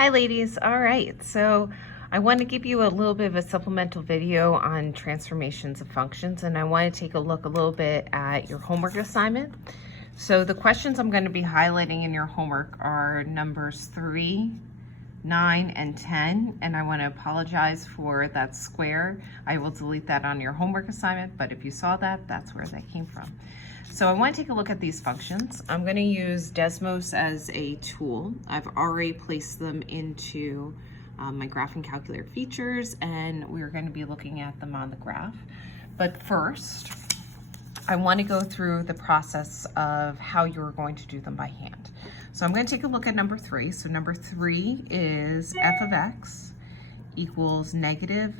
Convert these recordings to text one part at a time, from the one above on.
Hi ladies. All right, so I want to give you a little bit of a supplemental video on transformations of functions, and I want to take a look a little bit at your homework assignment. So the questions I'm going to be highlighting in your homework are numbers 3, 9, and 10, and I want to apologize for that square. I will delete that on your homework assignment, but if you saw that, that's where that came from. So I want to take a look at these functions. I'm going to use Desmos as a tool. I've already placed them into my graphing calculator features, and we're going to be looking at them on the graph. But first, I want to go through the process of how you're going to do them by hand. So I'm going to take a look at number 3. So number 3 is f of x equals negative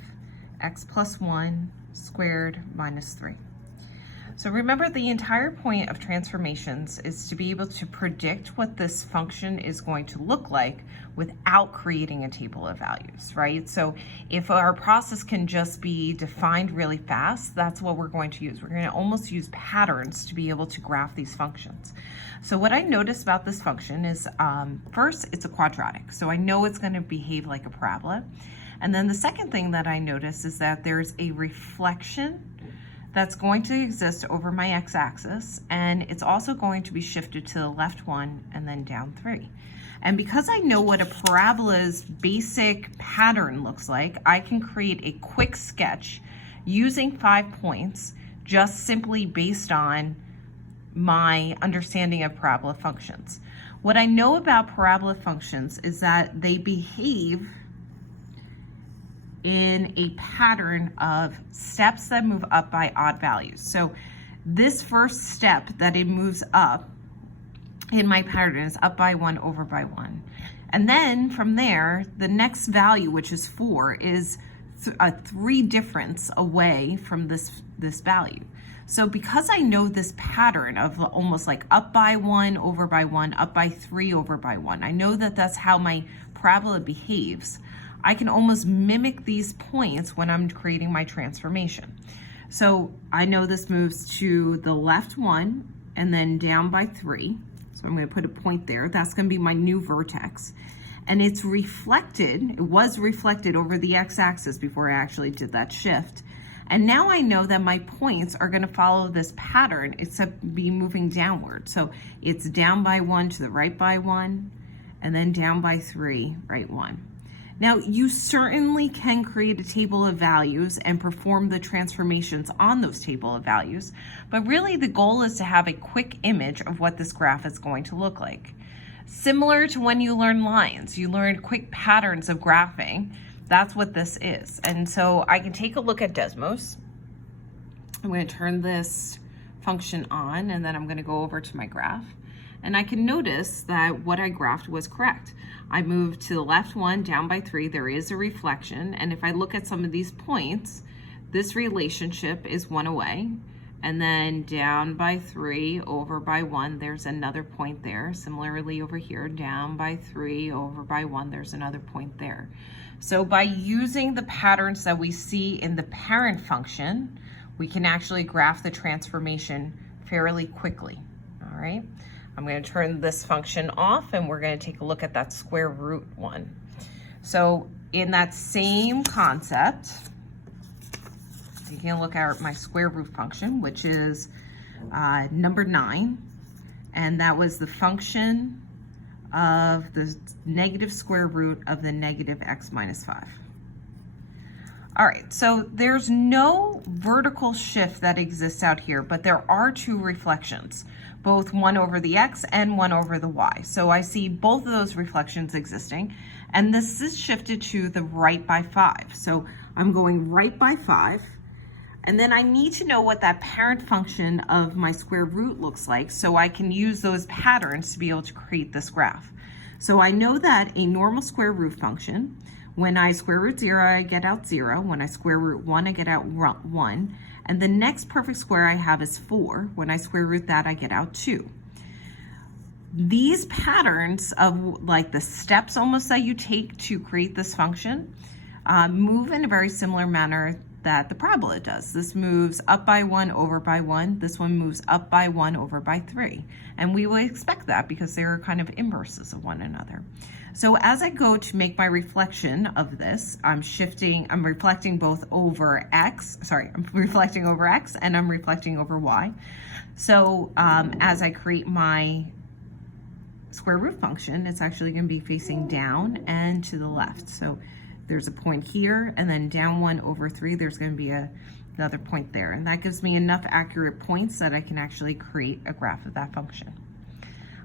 x plus 1 squared minus 3. So remember, the entire point of transformations is to be able to predict what this function is going to look like without creating a table of values, right? So if our process can just be defined really fast, that's what we're going to use. We're going to almost use patterns to be able to graph these functions. So what I noticed about this function is, first, it's a quadratic. So I know it's going to behave like a parabola. And then the second thing that I noticed is that there's a reflection that's going to exist over my x-axis, and it's also going to be shifted to the left 1 and then down 3. And because I know what a parabola's basic pattern looks like, I can create a quick sketch using 5 points just simply based on my understanding of parabola functions. What I know about parabola functions is that they behave in a pattern of steps that move up by odd values. So this first step that it moves up in my pattern is up by 1 over by 1. And then from there, the next value, which is 4, is a 3 difference away from this value. So because I know this pattern of almost like up by 1 over by 1, up by 3 over by 1, I know that that's how my parabola behaves. I can almost mimic these points when I'm creating my transformation. So I know this moves to the left 1 and then down by 3. So I'm going to put a point there. That's going to be my new vertex. And it's reflected, it was reflected over the x-axis before I actually did that shift. And now I know that my points are going to follow this pattern except be moving downward. So it's down by 1 to the right by 1, and then down by 3, right 1. Now, you certainly can create a table of values and perform the transformations on those table of values, but really the goal is to have a quick image of what this graph is going to look like. Similar to when you learn lines, you learn quick patterns of graphing. That's what this is. And so I can take a look at Desmos. I'm going to turn this function on, and then I'm going to go over to my graph. And I can notice that what I graphed was correct. I moved to the left 1, down by 3, there is a reflection, and if I look at some of these points, this relationship is 1 away, and then down by 3, over by 1, there's another point there. Similarly over here, down by 3, over by 1, there's another point there. So by using the patterns that we see in the parent function, we can actually graph the transformation fairly quickly, all right? I'm going to turn this function off, and we're going to take a look at that square root one. So in that same concept, taking a look at my square root function, which is number 9, and that was the function of the negative square root of the negative x minus 5. All right, so there's no vertical shift that exists out here, but there are 2 reflections, both 1 over the x and 1 over the y. So I see both of those reflections existing, and this is shifted to the right by 5. So I'm going right by 5, and then I need to know what that parent function of my square root looks like so I can use those patterns to be able to create this graph. So I know that a normal square root function, when I square root 0, I get out 0. When I square root 1, I get out 1. And the next perfect square I have is 4. When I square root that, I get out 2. These patterns of like the steps almost that you take to create this function move in a very similar manner that the parabola does. This moves up by 1 over by 1. This one moves up by 1 over by 3. And we would expect that because they're kind of inverses of one another. So as I go to make my reflection of this, I'm reflecting both over x, I'm reflecting over x and I'm reflecting over y. So as I create my square root function, it's actually going to be facing down and to the left. So there's a point here, and then down 1 over 3, there's going to be another point there. And that gives me enough accurate points that I can actually create a graph of that function.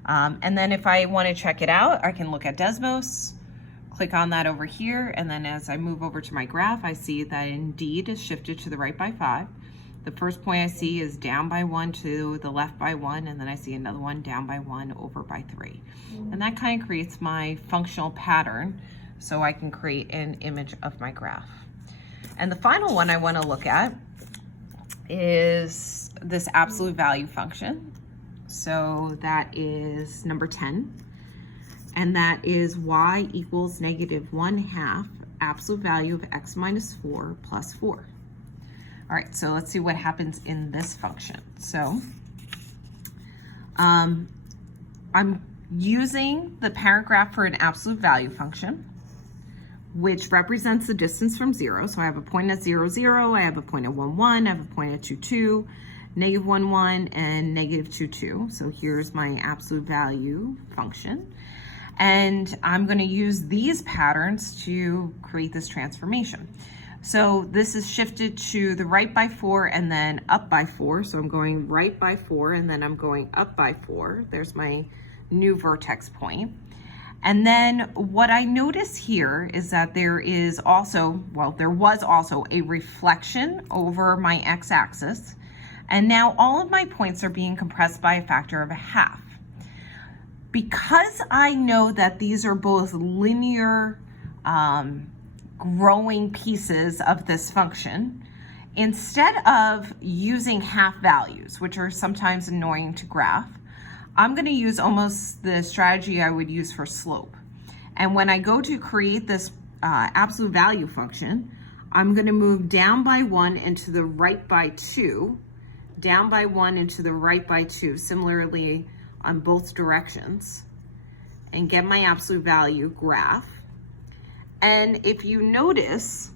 And then if I want to check it out, I can look at Desmos, click on that over here, and then as I move over to my graph, I see that indeed is shifted to the right by 5. The first point I see is down by 1 to the left by 1, and then I see another one down by 1 over by 3. And that kind of creates my functional pattern so I can create an image of my graph. And the final one I want to look at is this absolute value function. So that is number 10, and that is y equals -1/2 absolute value of x minus 4 plus 4. All right, so let's see what happens in this function. So I'm using the parent graph for an absolute value function, which represents the distance from 0. So I have a point at 0, 0, I have a point at 1, 1, I have a point at 2, 2, -1, 1, and -2, 2. So here's my absolute value function. And I'm going to use these patterns to create this transformation. So this is shifted to the right by 4 and then up by 4. So I'm going right by 4 and then I'm going up by 4. There's my new vertex point. And then what I notice here is that there was also a reflection over my x-axis. And now all of my points are being compressed by a factor of 1/2. Because I know that these are both linear growing pieces of this function, instead of using half values, which are sometimes annoying to graph, I'm going to use almost the strategy I would use for slope. And when I go to create this absolute value function, I'm going to move down by 1 and to the right by 2, down by 1 and to the right by 2, similarly on both directions, and get my absolute value graph. And if you notice,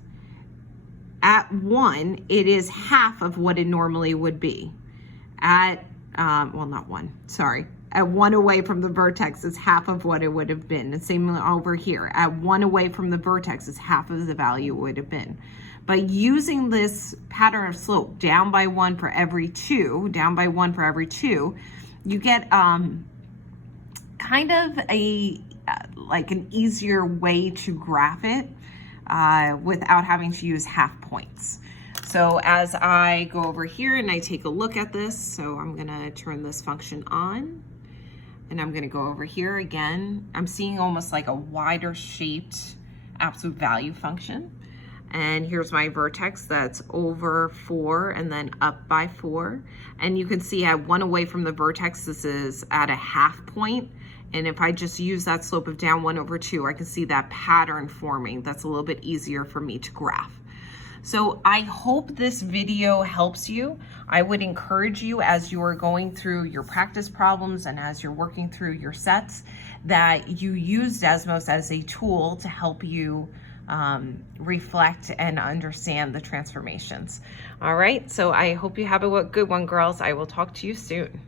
at 1, it is half of what it normally would be. At, well, not 1, sorry. At 1 away from the vertex is half of what it would have been. And same over here. At 1 away from the vertex is half of the value it would have been. By using this pattern of slope, down by 1 for every 2, down by 1 for every 2, you get kind of like an easier way to graph it without having to use half points. So as I go over here and I take a look at this, so I'm gonna turn this function on and I'm gonna go over here again. I'm seeing almost like a wider shaped absolute value function. And here's my vertex that's over 4 and then up by 4. And you can see at 1 away from the vertex, this is at a half point. And if I just use that slope of down 1 over 2, I can see that pattern forming. That's a little bit easier for me to graph. So I hope this video helps you. I would encourage you as you're going through your practice problems and as you're working through your sets that you use Desmos as a tool to help you reflect and understand the transformations. All right, so I hope you have a good one, girls. I will talk to you soon.